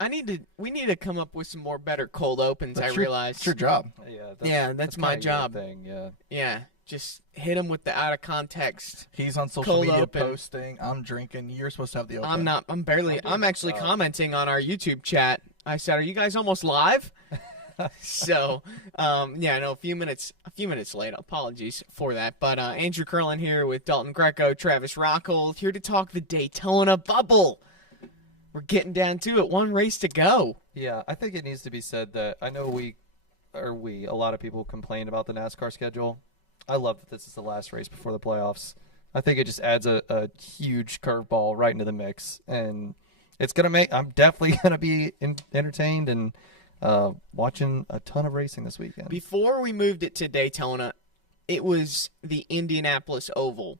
We need to come up with some more better cold opens. I realize. It's your job. Yeah, That's my job. Thing, yeah. Yeah, just hit him with the out of context. He's on social Cold media open. posting. I'm drinking. You're supposed to have the open. I'm not. I'm actually commenting on our YouTube chat. I said, "Are you guys almost live?" So, yeah, no, a few minutes late. Apologies for that. But Andrew Curlin here with Dalton Greco, Travis Rockhold, here to talk the Daytona bubble. We're getting down to it. One race to go. Yeah, I think it needs to be said that I know a lot of people complain about the NASCAR schedule. I love that this is the last race before the playoffs. I think it just adds a huge curveball right into the mix, and it's I'm definitely gonna be entertained and watching a ton of racing this weekend. Before we moved it to Daytona, it was the Indianapolis Oval,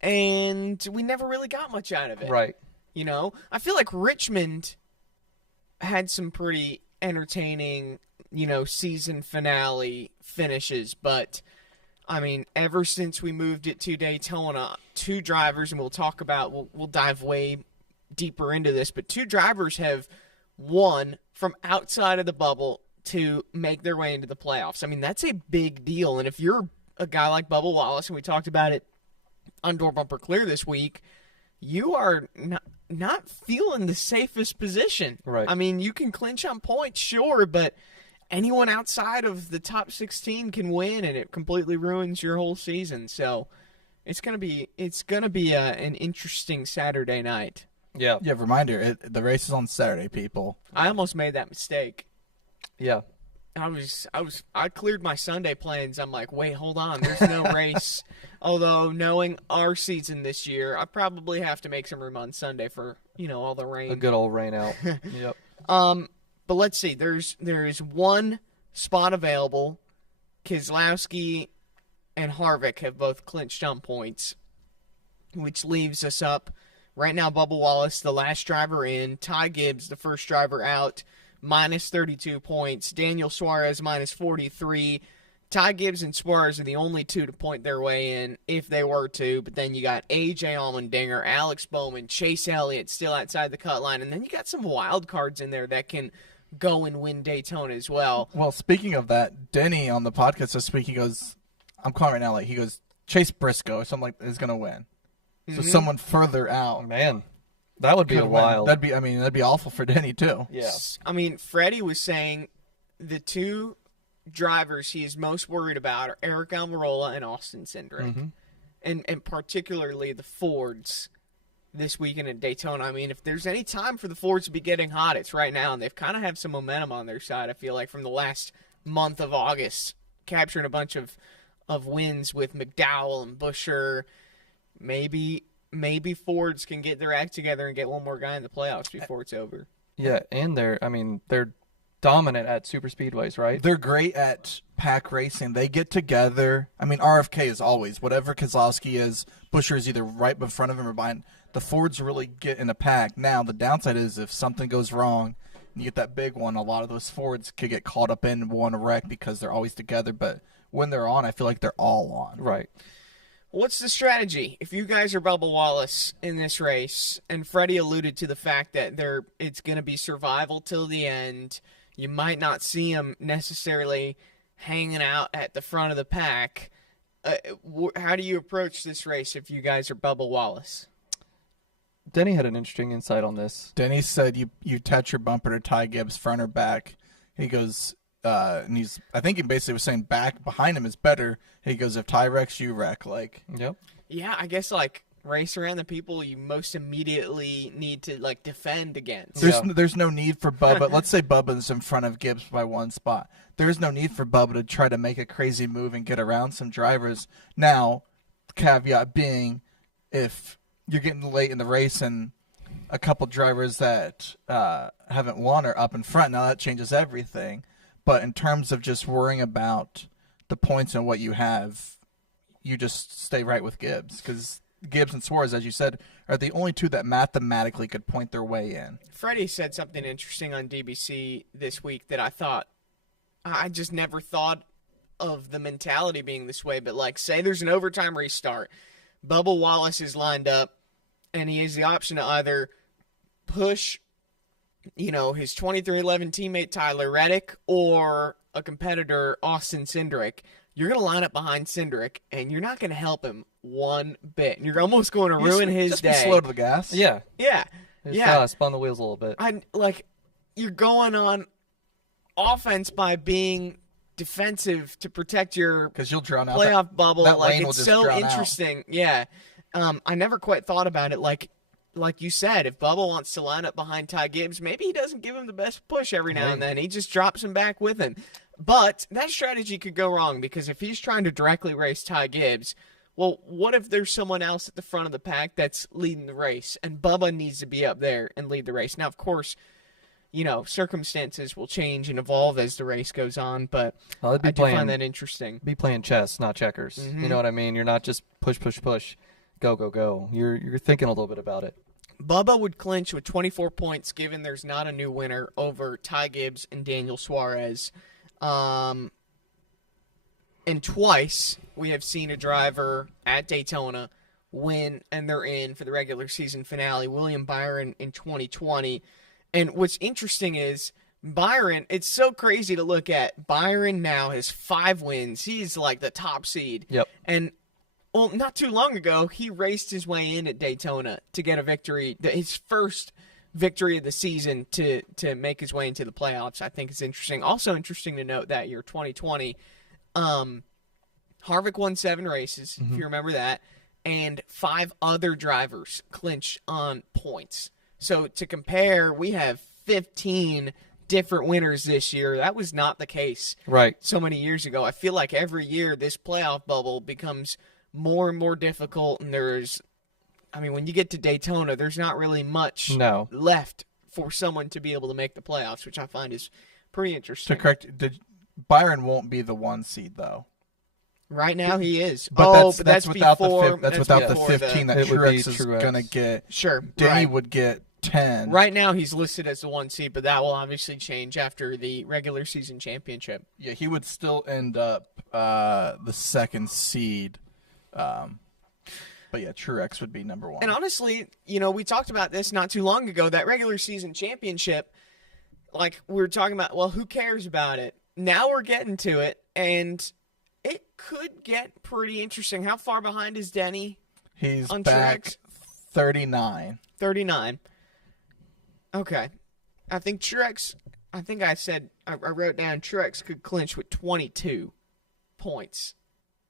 and we never really got much out of it. Right. You know, I feel like Richmond had some pretty entertaining, season finale finishes, but I mean, ever since we moved it to Daytona, two drivers, and we'll dive way deeper into this, but two drivers have won from outside of the bubble to make their way into the playoffs. I mean, that's a big deal. And if you're a guy like Bubba Wallace, and we talked about it on Door Bumper Clear this week, you are not feeling the safest position. Right. I mean, you can clinch on points, sure, but anyone outside of the top 16 can win, and it completely ruins your whole season. So it's gonna be an interesting Saturday night. Yeah. Yeah, reminder, the race is on Saturday, people. I almost made that mistake. Yeah. I cleared my Sunday plans. I'm like, wait, hold on, there's no race. Although knowing our season this year, I probably have to make some room on Sunday for all the rain. A good old rain out. Yep. But let's see. There's one spot available. Keselowski and Harvick have both clinched on points, which leaves us up right now. Bubba Wallace, the last driver in. Ty Gibbs, the first driver out, minus 32 points. Daniel Suarez, minus 43. Ty Gibbs and Suarez are the only two to point their way in if they were to. But then you got A.J. Allmendinger, Alex Bowman, Chase Elliott still outside the cut line. And then you got some wild cards in there that can go and win Daytona as well. Well, speaking of that, Denny on the podcast this week, he goes, I'm calling right now, like, he goes, Chase Briscoe or something like that is going to win. So someone further out. Man, that would be wild. That'd be awful for Denny too. Yeah. I mean, Freddie was saying the two drivers he is most worried about are Eric Almirola and Austin Cindric. And particularly the Fords this weekend at Daytona. I mean, if there's any time for the Fords to be getting hot, it's right now. And they've kind of have some momentum on their side, I feel like, from the last month of August, capturing a bunch of wins with McDowell and Buescher. Maybe Fords can get their act together and get one more guy in the playoffs before it's over. Yeah, and they're dominant at super speedways, right? They're great at pack racing. They get together. I mean, RFK is always, whatever Keselowski is, Buescher is either right in front of him or behind. The Fords really get in a pack. Now, the downside is if something goes wrong and you get that big one, a lot of those Fords could get caught up in one wreck because they're always together. But when they're on, I feel like they're all on. Right. What's the strategy? If you guys are Bubba Wallace in this race, and Freddie alluded to the fact that it's going to be survival till the end, you might not see him necessarily hanging out at the front of the pack. How do you approach this race if you guys are Bubba Wallace? Denny had an interesting insight on this. Denny said you attach your bumper to Ty Gibbs front or back. He goes, and I think he basically was saying back behind him is better. He goes, if Ty wrecks, you wreck. Like, yep. Yeah, I guess race around the people you most immediately need to defend against. There's no need for Bubba. Let's say Bubba's in front of Gibbs by one spot. There's no need for Bubba to try to make a crazy move and get around some drivers. Now, caveat being, if you're getting late in the race and a couple drivers that haven't won are up in front, now that changes everything. But in terms of just worrying about the points and what you have, you just stay right with Gibbs. Because Gibbs and Suarez, as you said, are the only two that mathematically could point their way in. Freddie said something interesting on DBC this week that I just never thought of the mentality being this way. But, say there's an overtime restart. Bubba Wallace is lined up, and he has the option to either push his 2311 teammate Tyler Reddick or a competitor Austin Cindric, you're going to line up behind Cindric, and you're not going to help him one bit. You're almost going to ruin his just day. Be slow to the gas. Yeah. Yeah. Spun the wheels a little bit. You're going on offense by being defensive to protect your because you'll drown out playoff bubble. That lane will it's just so drown interesting. Out. Yeah. I never quite thought about it like you said, if Bubba wants to line up behind Ty Gibbs, maybe he doesn't give him the best push every now and then. He just drops him back with him. But that strategy could go wrong because if he's trying to directly race Ty Gibbs, well, what if there's someone else at the front of the pack that's leading the race and Bubba needs to be up there and lead the race? Now, of course, circumstances will change and evolve as the race goes on, but I do find that interesting. Be playing chess, not checkers. Mm-hmm. You know what I mean? You're not just push, push, push, go, go, go. You're thinking a little bit about it. Bubba would clinch with 24 points given there's not a new winner over Ty Gibbs and Daniel Suarez. And twice we have seen a driver at Daytona win, and they're in for the regular season finale. William Byron in 2020. And what's interesting is Byron, it's so crazy to look at. Byron now has 5 wins. He's like the top seed. Yep. And well, not too long ago, he raced his way in at Daytona to get a victory, his first victory of the season to make his way into the playoffs. I think it's interesting. Also interesting to note that year, 2020, Harvick won 7 races, if you remember that, and 5 other drivers clinched on points. So to compare, we have 15 different winners this year. That was not the case so many years ago. I feel like every year this playoff bubble becomes more and more difficult, and when you get to Daytona, there's not really much left for someone to be able to make the playoffs, which I find is pretty interesting. To correct, Byron won't be the 1 seed though. Right now he is. But that's without the 15 that Truex is going to get. Sure. Denny would get 10. Right now he's listed as the 1 seed, but that will obviously change after the regular season championship. Yeah, he would still end up the 2nd seed. But yeah, Truex would be number 1. And honestly, we talked about this not too long ago, that regular season championship, like we were talking about, well, who cares about it? Now we're getting to it, and it could get pretty interesting. How far behind is Denny? He's on back Truex? 39. 39. Okay. I think I wrote down Truex could clinch with 22 points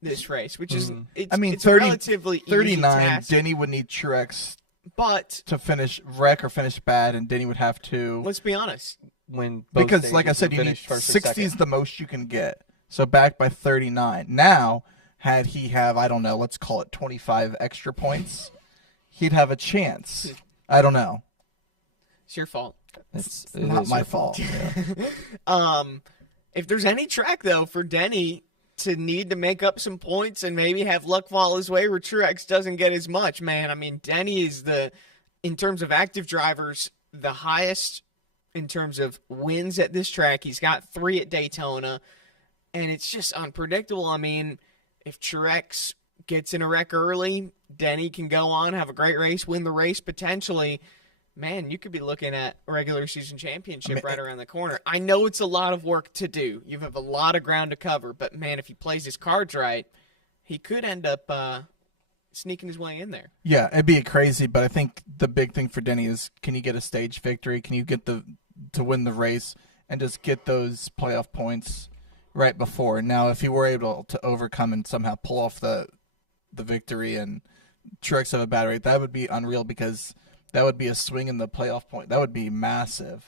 this race, which is it's 30, relatively 39. Easy task, Denny would need Truex to finish wreck or finish bad, and Denny would have to. Let's be honest. Because, like I said, you need 60 is the most you can get. So back by 39. Now, had he have, I don't know, let's call it 25 extra points, he'd have a chance. I don't know. It's your fault. It's not my fault. Yeah. If there's any track, though, for Denny to need to make up some points and maybe have luck fall his way where Truex doesn't get as much, man. I mean, Denny is in terms of active drivers, the highest in terms of wins at this track. He's got 3 at Daytona, and it's just unpredictable. I mean, if Truex gets in a wreck early, Denny can go on, have a great race, win the race potentially. Man, you could be looking at a regular season championship right around the corner. I know it's a lot of work to do. You have a lot of ground to cover, but man, if he plays his cards right, he could end up sneaking his way in there. Yeah, it'd be crazy, but I think the big thing for Denny is, can you get a stage victory? Can you get to win the race and just get those playoff points right before? Now, if he were able to overcome and somehow pull off the victory and Truex have a bad rate, that would be unreal, because that would be a swing in the playoff point. That would be massive.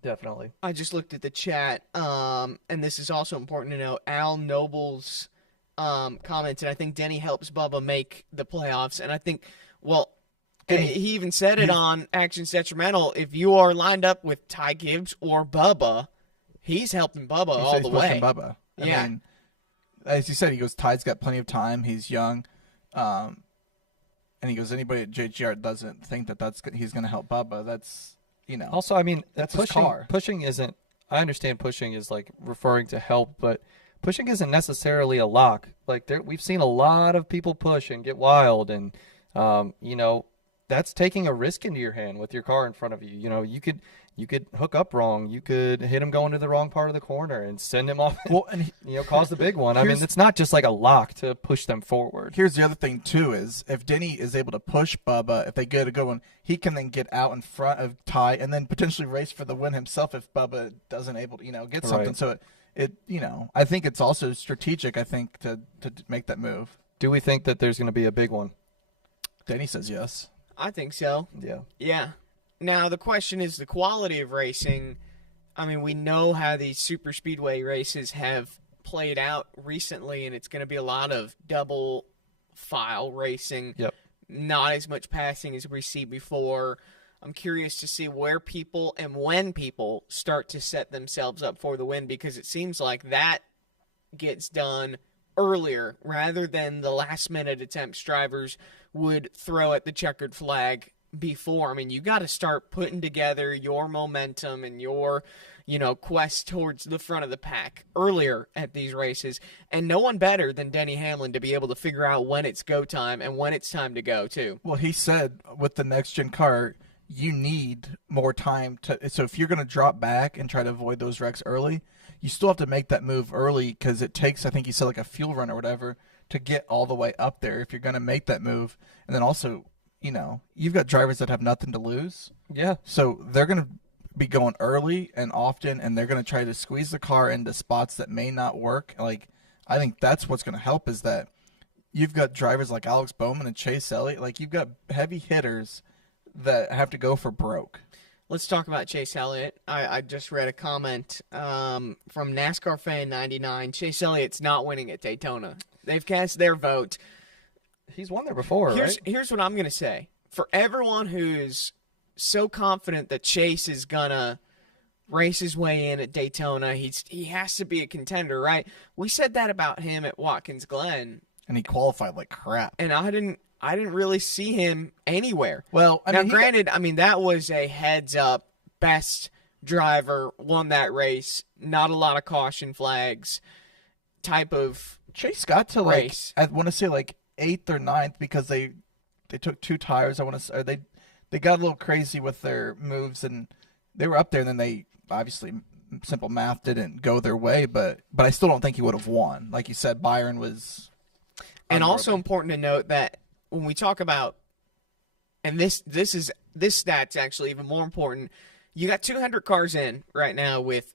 Definitely. I just looked at the chat, and this is also important to know. Al Noble's commented, I think Denny helps Bubba make the playoffs. And I think, he even said it on Actions Detrimental. If you are lined up with Ty Gibbs or Bubba, he's helping Bubba all the way. Bubba. I mean, as you said, he goes, Ty's got plenty of time. He's young. And he goes, anybody at JGR doesn't think he's going to help Bubba. That's, Also, I mean, that's his car. Pushing isn't, I understand pushing is like referring to help, but pushing isn't necessarily a lock. Like, we've seen a lot of people push and get wild, and, that's taking a risk into your hand with your car in front of you. You could, you could hook up wrong. You could hit him going to the wrong part of the corner and send him off. Well, and Cause the big one. I mean, it's not just like a lock to push them forward. here's the other thing too: is if Denny is able to push Bubba, if they get a good one, he can then get out in front of Ty and then potentially race for the win himself if Bubba doesn't able to, get something. Right. So I think it's also strategic. I think to make that move. Do we think that there's going to be a big one? Denny says yes. I think so. Yeah. Yeah. Now, the question is the quality of racing. I mean, we know how these super speedway races have played out recently, and it's going to be a lot of double file racing. Yep. Not as much passing as we see before. I'm curious to see where people and when people start to set themselves up for the win, because it seems like that gets done earlier rather than the last-minute attempts drivers would throw at the checkered flag before. I mean, you got to start putting together your momentum and your, quest towards the front of the pack earlier at these races. And no one better than Denny Hamlin to be able to figure out when it's go time and when it's time to go, too. Well, he said with the next-gen car, you need more time so if you're going to drop back and try to avoid those wrecks early, you still have to make that move early because it takes, I think he said, like a fuel run or whatever to get all the way up there if you're going to make that move. And then also, you've got drivers that have nothing to lose. Yeah. So they're going to be going early and often, and they're going to try to squeeze the car into spots that may not work. Like, I think that's what's going to help is that you've got drivers like Alex Bowman and Chase Elliott. Like, you've got heavy hitters that have to go for broke. Let's talk about Chase Elliott. I just read a comment from NASCAR Fan 99. Chase Elliott's not winning at Daytona. They've cast their vote. He's won there before, right? Here's what I'm going to say. For everyone who's so confident that Chase is going to race his way in at Daytona, he has to be a contender, right? We said that about him at Watkins Glen. And he qualified like crap. And I didn't really see him anywhere. Well, granted, that was a heads-up, best driver, won that race, not a lot of caution flags type of Chase got to race. I want to say 8th or 9th because they took 2 tires. I want to say they got a little crazy with their moves and they were up there. And then they obviously simple math didn't go their way, but I still don't think he would have won. Like you said, Byron was. And also important to note that when we talk about, and this stat's actually even more important. You got 200 cars in right now with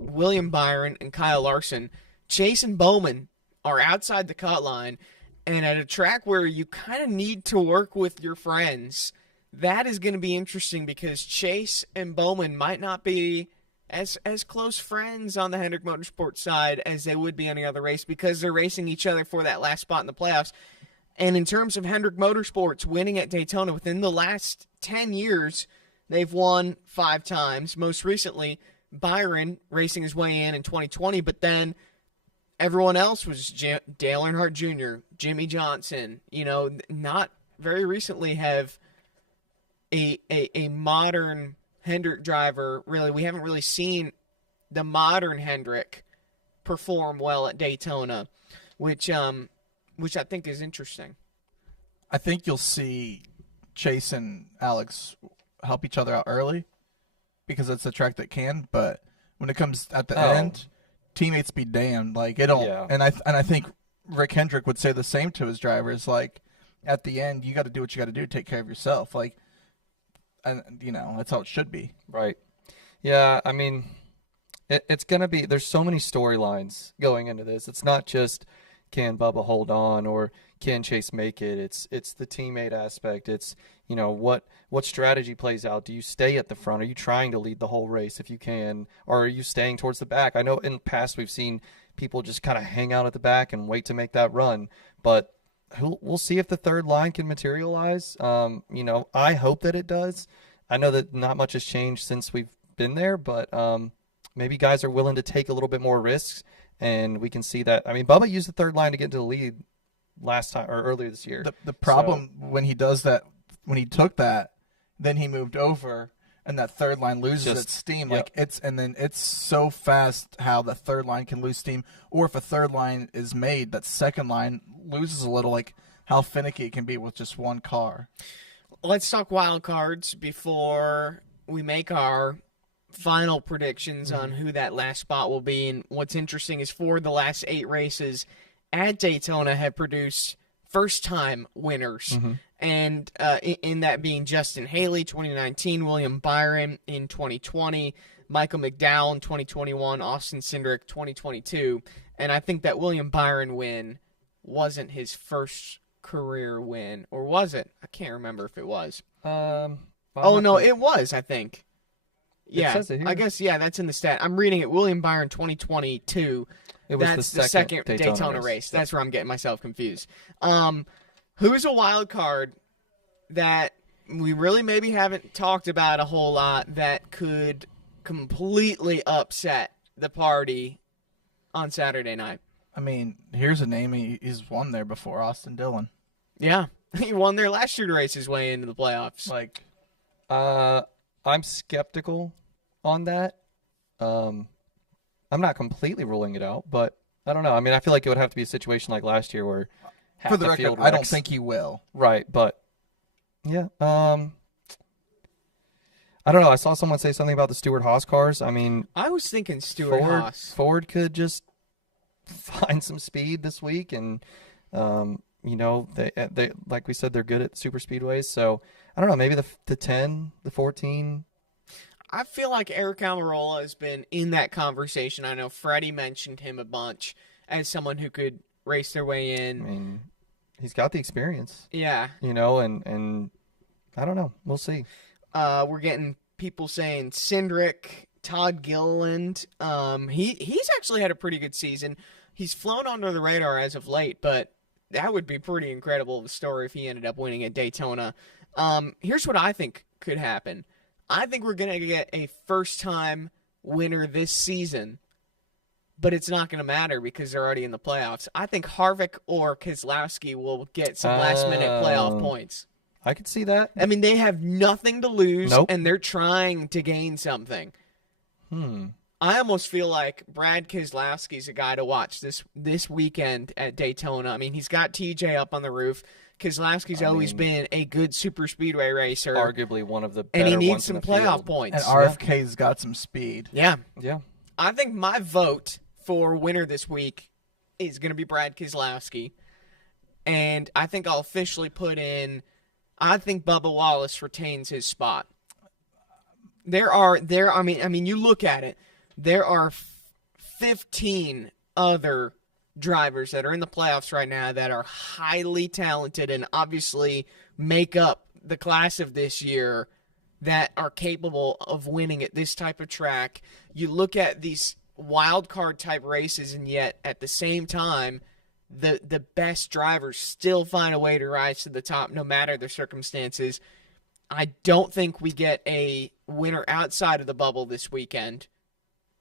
William Byron and Kyle Larson. Chase and Bowman are outside the cut line, and at a track where you kind of need to work with your friends, that is going to be interesting because Chase and Bowman might not be as close friends on the Hendrick Motorsports side as they would be on the other race because they're racing each other for that last spot in the playoffs. And in terms of Hendrick Motorsports winning at Daytona, within the last 10 years, they've won 5 times. Most recently, Byron racing his way in 2020, but then everyone else was Dale Earnhardt Jr., Jimmy Johnson. Not very recently have a modern Hendrick driver. Really, we haven't really seen the modern Hendrick perform well at Daytona, which I think is interesting. I think you'll see Chase and Alex help each other out early because it's a track that can. But when it comes at the end, teammates be damned. Like it'll, and I think Rick Hendrick would say the same to his drivers. Like at the end, you got to do what you got to do to take care of yourself. Like, and that's how it should be. Right. Yeah. I mean, it's gonna be. There's so many storylines going into this. It's not just can Bubba hold on or can Chase make it. It's the teammate aspect. It's what strategy plays out. Do you stay at the front? Are you trying to lead the whole race if you can, or are you staying towards the back? I know in the past we've seen people just kind of hang out at the back and wait to make that run, but we'll see if the third line can materialize. I hope that it does. I know that not much has changed since we've been there, but maybe guys are willing to take a little bit more risks. And we can see that. I mean, Bubba used the third line to get into the lead last time or earlier this year. The problem when he does that, when he took that, then he moved over, and that third line loses its steam. Yep. Like it's so fast how the third line can lose steam, or if a third line is made, that second line loses a little. Like how finicky it can be with just one car. Let's talk wild cards before we make our final predictions on who that last spot will be. And what's interesting is 4 of the last 8 races at Daytona have produced first-time winners. And in that being Justin Haley, 2019, William Byron in 2020, Michael McDowell in 2021, Austin Cindric 2022. And I think that William Byron win wasn't his first career win, or was it? I can't remember if it was. Oh no, it was, I think. Yeah, says it here. I guess, that's in the stat. I'm reading it. William Byron 2022. That's the second Daytona race. That's where I'm getting myself confused. Who's a wild card that we really maybe haven't talked about a whole lot that could completely upset the party on Saturday night? I mean, here's a name he's won there before, Austin Dillon. Yeah, he won their last shooter race his way into the playoffs. Like, I'm skeptical on that. I'm not completely ruling it out, but I don't know. I mean, I feel like it would have to be a situation like last year where half for the the record, field I don't wrecks. think he will. Right, but yeah. I don't know. I saw someone say something about the Stewart-Haas cars. I mean, I was thinking Stewart-Haas. Ford could just find some speed this week, and they like we said, they're good at super speedways. So I don't know. Maybe the 10, the 14. I feel like Eric Almirola has been in that conversation. I know Freddie mentioned him a bunch as someone who could race their way in. I mean, he's got the experience. Yeah. And I don't know. We'll see. We're getting people saying Cindric, Todd Gilliland. He's actually had a pretty good season. He's flown under the radar as of late, but that would be pretty incredible of a story if he ended up winning at Daytona. Here's what I think could happen. I think we're going to get a first-time winner this season, but it's not going to matter because they're already in the playoffs. I think Harvick or Keselowski will get some last-minute playoff points. I could see that. I mean, they have nothing to lose, Nope. and they're trying to gain something. I almost feel like Brad Keselowski's a guy to watch this weekend at Daytona. I mean, he's got TJ up on the roof. Keselowski's always been a good super speedway racer. Arguably one of the better and he needs ones some in the playoff field. points. And RFK's got some speed. Yeah. Yeah. I think my vote for winner this week is going to be Brad Keselowski. And I think I'll officially put in, I think Bubba Wallace retains his spot. I mean, you look at it, there are 15 other drivers that are in the playoffs right now that are highly talented and obviously make up the class of this year that are capable of winning at this type of track. You look at these wild card type races, and yet at the same time, the best drivers still find a way to rise to the top no matter the circumstances. I don't think we get a winner outside of the bubble this weekend.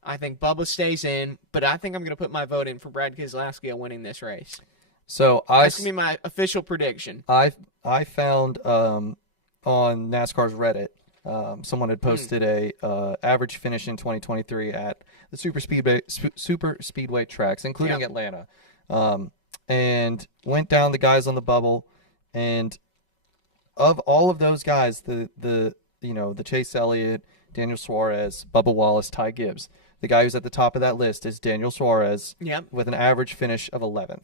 I think Bubba stays in, but I think I'm going to put my vote in for Brad Keselowski on winning this race. So That's going to be my official prediction. I found on NASCAR's Reddit, someone had posted a average finish in 2023 at the super speedway tracks, including Atlanta, and went down the guys on the bubble, and of all of those guys, the Chase Elliott, Daniel Suarez, Bubba Wallace, Ty Gibbs. The guy who's at the top of that list is Daniel Suarez with an average finish of 11th.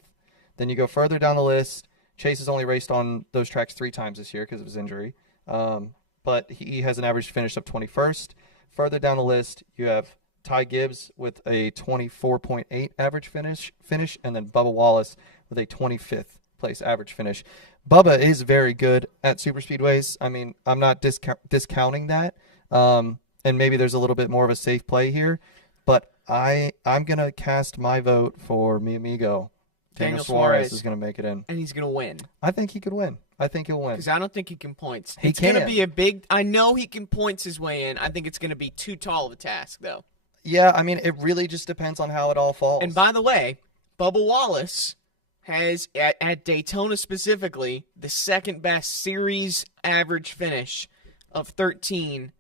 Then you go further down the list. Chase has only raced on those tracks 3 times this year because of his injury. But he has an average finish of 21st. Further down the list, you have Ty Gibbs with a 24.8 average finish, and then Bubba Wallace with a 25th place average finish. Bubba is very good at super speedways. I mean, I'm not discounting that. And maybe there's a little bit more of a safe play here. But I'm going to cast my vote for mi amigo. Daniel Suarez is going to make it in. And he's going to win. I think he could win. I think he'll win. Because I don't think he can points. He it's can. going to be a big... I know he can points his way in. I think it's going to be too tall of a task, though. Yeah, I mean, it really just depends on how it all falls. And by the way, Bubba Wallace has, at Daytona specifically, the second best series average finish of 13th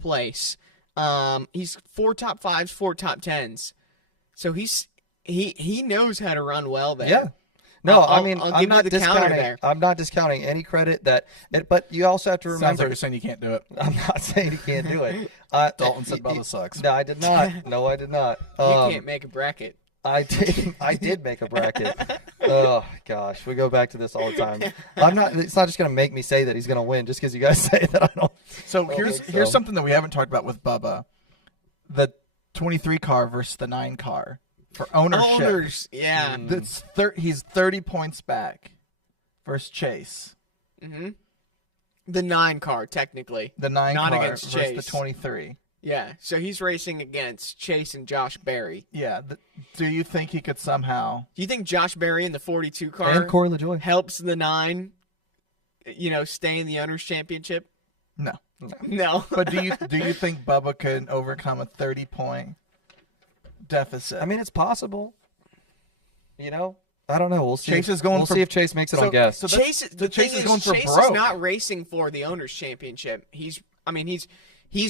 place. He's 4 top 5s, 4 top 10s. So he knows how to run well there. Yeah. No, I'll I'm give you not the counter discounting. there. I'm not discounting any credit but you also have to Sounds remember. like you're saying you can't do it. I'm not saying he can't do it. Dalton said Bubba sucks. No, I did not. No, I did not. You can't make a bracket. I did. I did make a bracket. Oh gosh, we go back to this all the time. I'm not. It's not just gonna make me say that he's gonna win just because you guys say that I don't. So think here's so. something that we haven't talked about with Bubba: the 23 car versus the 9 car for ownership. Owners, yeah. That's he's 30 points back versus Chase. Mm-hmm. The 9 car, technically. The 9 Not car against versus Chase. the 23. Yeah, so he's racing against Chase and Josh Berry. Yeah. Do you think he could somehow? Do you think Josh Berry in the 42 car And Corey LaJoy. helps the 9, stay in the Owners Championship? No. No. But do you think Bubba could overcome a 30-point deficit? I mean, it's possible. I don't know. We'll see. Chase is going We'll for- see if Chase makes it on guess. So Chase, the Chase thing is going for Chase broke. is not racing for the Owners Championship. He's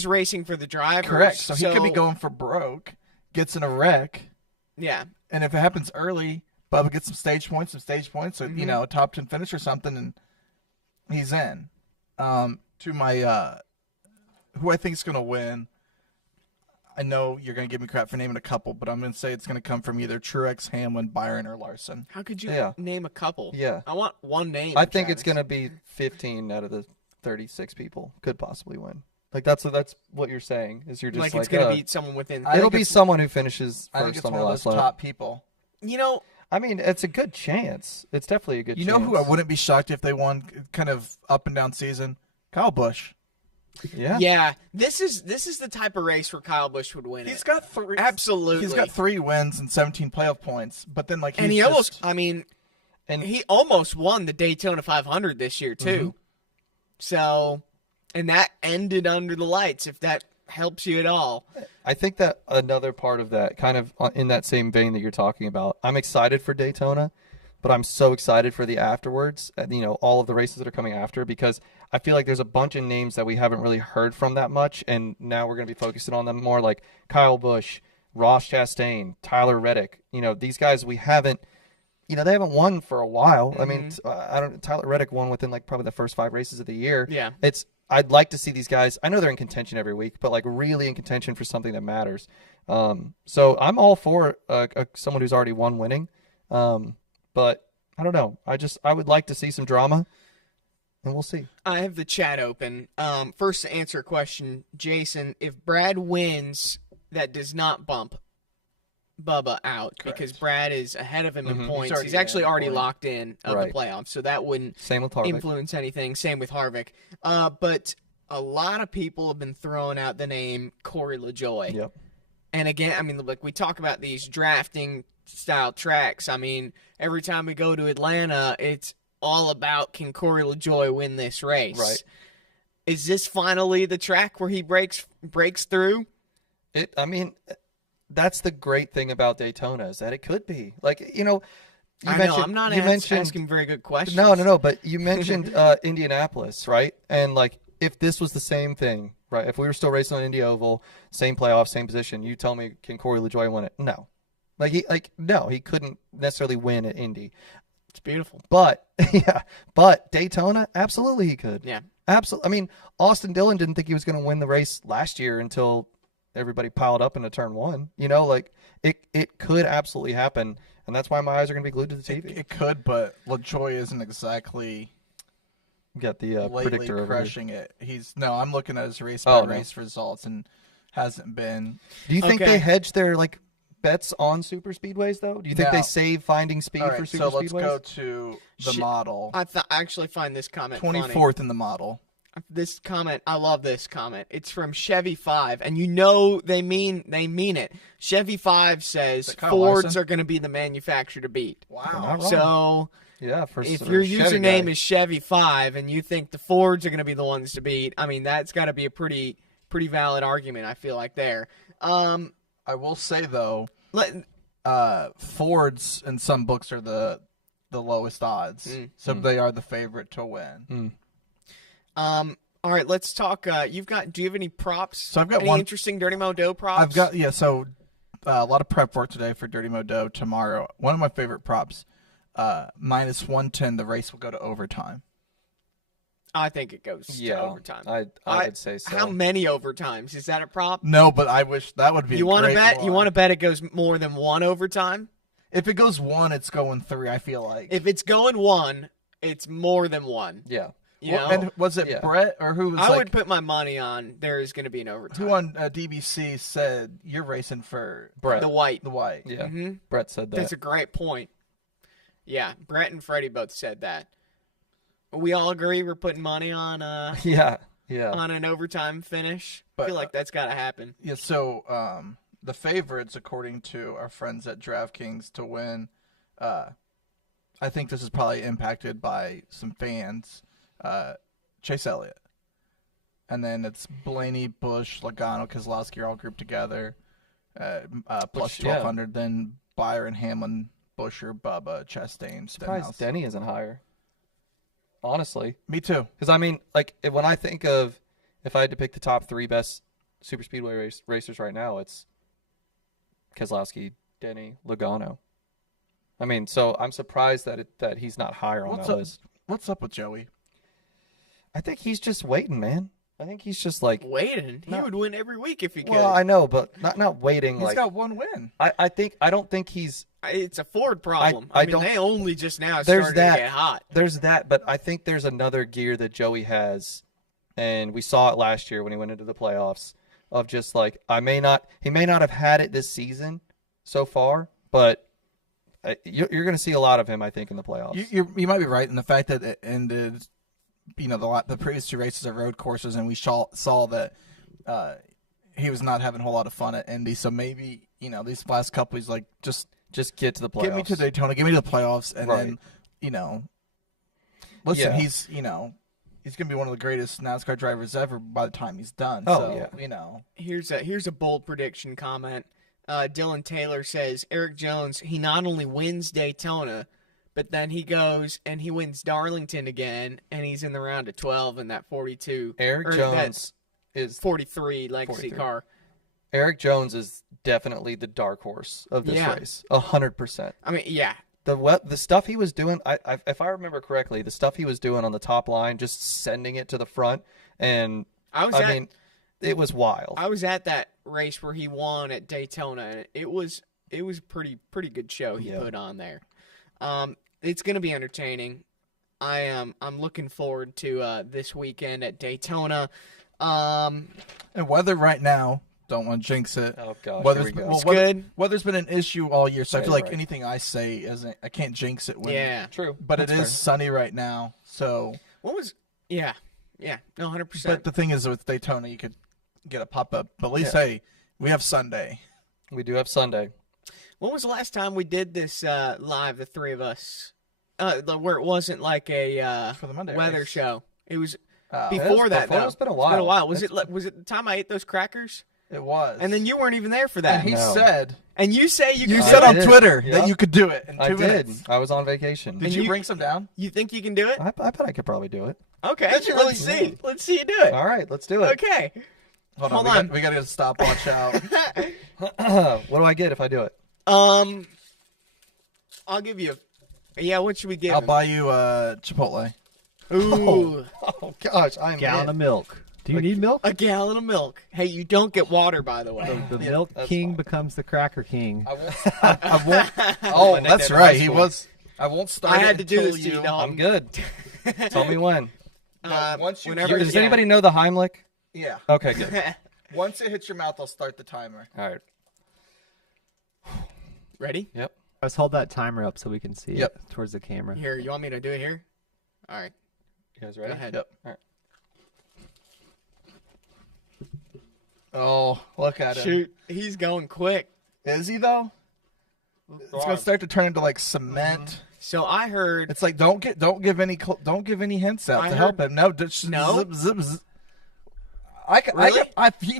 racing for the drivers. Correct. So he could be going for broke, gets in a wreck, Yeah. and if it happens early, Bubba gets some stage points, so a top 10 finish or something, and he's in. To my who I think is going to win. I know you're going to give me crap for naming a couple, but I'm going to say it's going to come from either Truex, Hamlin, Byron, or Larson. How could you Yeah. name a couple? Yeah. I want one name. I think it's Travis. going to be 15 out of the 36 people could possibly win. Like that's what you're saying is you're just like it's going to be someone within. I it'll think be it's- someone who finishes I think first it's on one the of last those lap. top people. I mean, it's a good chance. It's definitely a good You chance. know who I wouldn't be shocked if they won kind of up and down season? Kyle Busch. Yeah. Yeah, this is the type of race where Kyle Busch would win. He's it. got 3. Absolutely. He's got 3 wins and 17 playoff points, but then and he almost. And He almost won the Daytona 500 this year too. So, and that ended under the lights. If that helps you at all. I think that another part of that, kind of in that same vein that you're talking about, I'm excited for Daytona, but I'm so excited for the afterwards, all of the races that are coming after, because I feel like there's a bunch of names that we haven't really heard from that much, and now we're going to be focusing on them more, like Kyle Busch, Ross Chastain, Tyler Reddick. These guys we haven't, they haven't won for a while. I mean, Tyler Reddick won within like probably the first 5 races of the year. Yeah. I'd like to see these guys. I know they're in contention every week, but like really in contention for something that matters. So I'm all for someone who's already won winning. But I don't know. I would like to see some drama, and we'll see. I have the chat open. First, to answer a question, Jason, if Brad wins, that does not bump Bubba out. Correct. Because Brad is ahead of him in points. already He's actually in already point. locked in of Right. the playoffs, so that wouldn't Same with Harvick. influence anything. Same with Harvick. But a lot of people have been throwing out the name Corey LaJoy. Yep. And again, I mean, look, we talk about these drafting style tracks. I mean, every time we go to Atlanta, it's all about can Corey LaJoy win this race? Right. Is this finally the track where he breaks through? That's the great thing about Daytona is that it could be. Like, I'm not asking very good questions. No, but you mentioned Indianapolis, right? And like if this was the same thing, right? If we were still racing on Indy Oval, same playoff, same position, you tell me can Corey LaJoy win it? No. No, he couldn't necessarily win at Indy. It's beautiful. But Daytona, absolutely he could. Yeah. Absolutely. I mean, Austin Dillon didn't think he was going to win the race last year until everybody piled up into turn 1. It could absolutely happen, and that's why my eyes are going to be glued to the TV. It could, but LaJoy isn't exactly Got the lately predictor over here. crushing it. I'm looking at his race by Oh, no. race results and hasn't been. Do you think Okay. they hedge their bets on super speedways though? Do you think No. they save finding speed All for right, super so let's speedways? go to the model. I actually find this comment funny. 24th in the model. This comment, I love this comment. It's from Chevy 5, and they mean it. Chevy 5 says that Kyle Fords Larson? are going to be the manufacturer to beat. Not Wow. wrong. So Yeah, if for your a Chevy username guy. is Chevy 5 and you think the Fords are going to be the ones to beat, I mean that's got to be a pretty valid argument. I feel like there. I will say though, Let, Fords in some books are the lowest odds, so they are the favorite to win. all right, let's talk. Do you have any props? So I've got any one- interesting Dirty Modo props. I've got so a lot of prep work today for Dirty Modo tomorrow. One of my favorite props, minus 110, the race will go to overtime. I think it goes to overtime. I would say so. How many overtimes? Is that a prop? No, but I wish that would be. You want to bet? You want to bet it goes more than one overtime? If it goes 1, it's going 3. I feel like. If it's going 1, it's more than 1. Yeah. You know? And was it Brett or who was I would put my money on there is going to be an overtime. Who on DBC said you're racing for Brett? The white. The white. Yeah. Mm-hmm. Brett said that. That's a great point. Yeah, Brett and Freddie both said that. We all agree we're putting money on yeah. on an overtime finish. But, I feel like that's got to happen. Yeah, so the favorites, according to our friends at DraftKings, to win, I think this is probably impacted by some fans. Chase Elliott. And then it's Blaney, Busch, Logano, Keselowski are all grouped together. Plus 1,200. Then Byron, Hamlin, Buescher, Bubba, Chastain, Surprised Stenhouse. Denny isn't higher. Honestly. Me too. Because, I mean, like, when I think of if I had to pick the top 3 best super speedway racers right now, it's Keselowski, Denny, Logano. I mean, so I'm surprised that he's not higher on that list. What's up with Joey? I think he's just waiting, man. I think he's just like waiting. He would win every week if he could. Well, I know, but not waiting. He's got 1 win. I don't think he's. It's a Ford problem. I mean, don't. They only just now There's started to get hot. There's that, but I think there's another gear that Joey has, and we saw it last year when he went into the playoffs. Of just like he may not have had it this season so far, but you're going to see a lot of him, I think, in the playoffs. You might be right in the fact that it ended. The previous 2 races are road courses, and we saw that he was not having a whole lot of fun at Indy. So maybe these last couple, he's like just get to the playoffs. Get me to Daytona, get me to the playoffs, and then listen, he's he's gonna be one of the greatest NASCAR drivers ever by the time he's done. Oh so, yeah. Here's a bold prediction comment. Dylan Taylor says Eric Jones, he not only wins Daytona, but then he goes and he wins Darlington again, and he's in the round of 12 in that 42. Eric Jones is 43 legacy car. Eric Jones is definitely the dark horse of this race, 100%. I mean, yeah. The stuff he was doing, if I remember correctly, the stuff he was doing on the top line, just sending it to the front, and it was wild. I was at that race where he won at Daytona, and it was pretty good show he put on there. It's going to be entertaining. I'm looking forward to this weekend at Daytona. And weather right now, don't want to jinx it. Oh gosh, weather's here we go. It's good. Weather's been an issue all year, so I feel like right. anything I say isn't. I can't jinx it. True. But That's it is fair. sunny right now, so. What was? Yeah, no, 100%. But the thing is, with Daytona, you could get a pop up. But at least, hey, we have Sunday. We do have Sunday. When was the last time we did this live, the 3 of us? Where it wasn't like a For the Monday weather race. show. It was It before was that. before. Though. It's been a while. Was it the time I ate those crackers? It was. And then you weren't even there for that. And he No. said. And you say you You can said do on it. Twitter Yeah. that you could do it in 2 I did. minutes. I was on vacation. Did And you you- bring some down? You think you can do it? I bet I could probably do it. Okay. Did you really? Let's see. Let's see you do it. All right, let's do it. Okay. Hold Hold on. on. We got to get a stopwatch out. What do I get if I do it? I'll give you. What should we give? I'll him? buy you Chipotle. Ooh, Oh gosh, I'm Gallon of in. milk. Do you need milk? a gallon of milk. Hey, you don't get water, by the way. The milk that's king fine. becomes the cracker king. I won't. Oh, My that's nickname in right. high He school. was. I won't start. I had it to do until this to you, you. dog. I'm good. Tell me when. Once you whenever. Does anybody know the Heimlich? Yeah. Okay, good. Once it hits your mouth, I'll start the timer. All right. Ready? Yep. Let's hold that timer up so we can see Yep. it towards the camera. Here, you want me to do it here? All right. You guys ready? Go ahead. Yep. All right. Oh, look at him. Shoot, he's going quick. Is he though? It's gonna start to turn into like cement. So I heard. It's like don't give any hints out I to heard- help him. No, just No? zip, zip, zip. Really?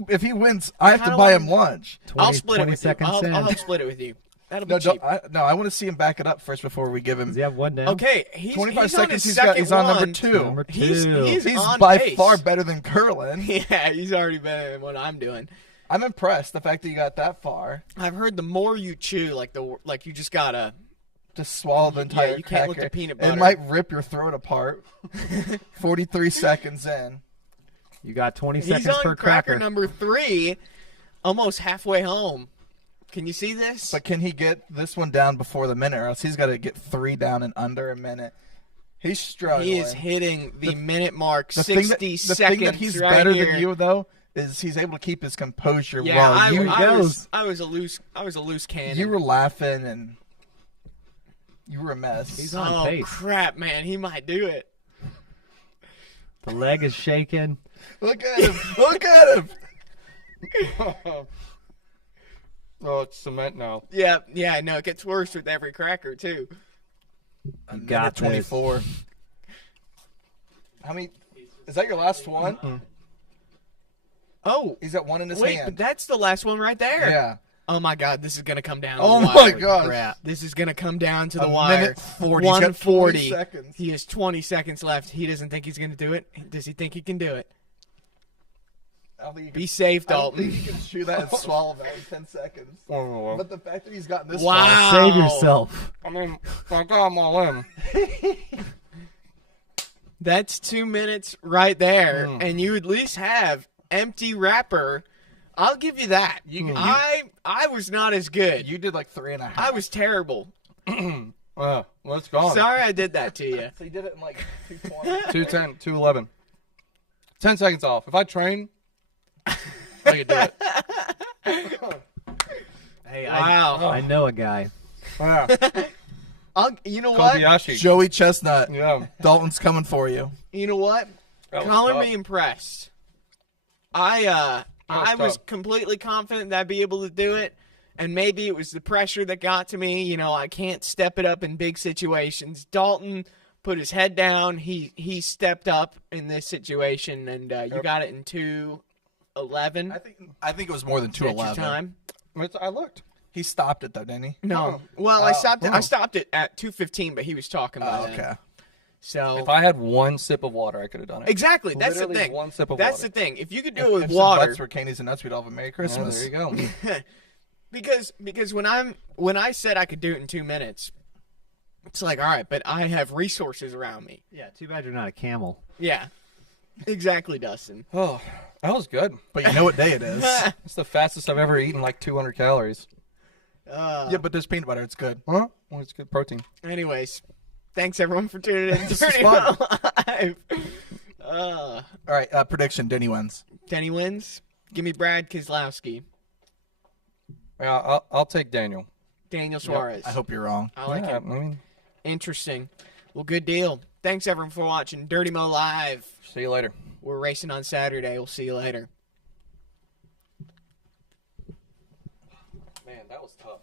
If he wins, I have to kinda buy want- him lunch. 20, I'll split it 20 with you. seconds in. I'll split it with you. That'll No, be cheap. I want to see him back it up first before we give him. Does he have one down? Okay, he's 25 he's on seconds. his He's on number second 2. Number two. He's on by pace. far better than Curlin. Yeah, he's already better than what I'm doing. I'm impressed the fact that you got that far. I've heard the more you chew, like you just gotta Just swallow the entire you can't look cracker. at peanut It butter. might rip your throat apart. 43 seconds in. You got 20 He's seconds on per cracker cracker. number 3, almost halfway home. Can you see this? But can he get this one down before the minute, or else he's got to get 3 down in under a minute? He's struggling. He is hitting the minute mark, the 60 thing seconds. that he's right better here. than you, though, is he's able to keep his composure Yeah, while I was a loose cannon. you were laughing and you were a mess. He's on oh pace. crap, man! He might do it. The leg is shaking. Look at him! Look at him! Oh, it's cement now. Yeah. No, it gets worse with every cracker too. A got minute 24. How many? Is that your last one? Oh, He's got one in his wait, hand. but that's the last one right there. Yeah. Oh my God, this is gonna come down. Oh to the my wire. gosh. Crap. This is gonna come down to the A wire. minute 40. He's got 140. 20 seconds. He has 20 seconds left. He doesn't think he's gonna do it. Does he think he can do it? I don't think you Be safe, I don't think Dalton. you can chew that and swallow that in 10 seconds. Oh, But the fact that he's gotten this Wow. far, Save yourself. I mean, I got them all in. That's 2 minutes right there, Mm. and you at least have empty wrapper. I'll give you that. I was not as good. you did like 3.5. I was terrible. Let's go. Sorry I did that to you. So you did it in like 220. 210, 211. 10 seconds off. If I train, I could do it. Hey, Wow. I know a guy. Yeah. You know what? Kobayashi. Joey Chestnut. Yeah. Dalton's coming for you. You know what? That was Color tough. me impressed. I was tough. completely confident that I'd be able to do it, and maybe it was the pressure that got to me. You know, I can't step it up in big situations. Dalton put his head down. He stepped up in this situation, and you got it in 2:11. I think it was more than At your 211. time. I looked. He stopped it though, didn't he? No, Oh. well, I stopped it. Oh. I stopped it at 2:15, but he was talking Oh, about okay. it. So If I had one sip of water, I could have done it. exactly, that's the Literally thing. one sip of That's water. the thing. If you could do it with If some water, butts were candies and nuts, we'd all have a Merry Oh, Christmas. there you go. because when I said I could do it in 2 minutes, it's like, all right, but I have resources around me. Yeah, too bad you're not a camel. Yeah, exactly, Dustin. Oh, that was good. But you know what day it is. It's the fastest I've ever eaten, like 200 calories. Yeah, but there's peanut butter. It's good. Huh? Well, it's good protein. Anyways, thanks everyone for tuning in. This is Dirty fun. Live. All right, prediction. Denny wins. Denny wins. Give me Brad Keselowski. Yeah, I'll take Daniel. Daniel Suarez. I hope you're wrong. I like Yeah, it. I mean, Interesting. Well, good deal. Thanks everyone for watching Dirty Mo Live. see you later. We're racing on Saturday. We'll see you later. Man, that was tough.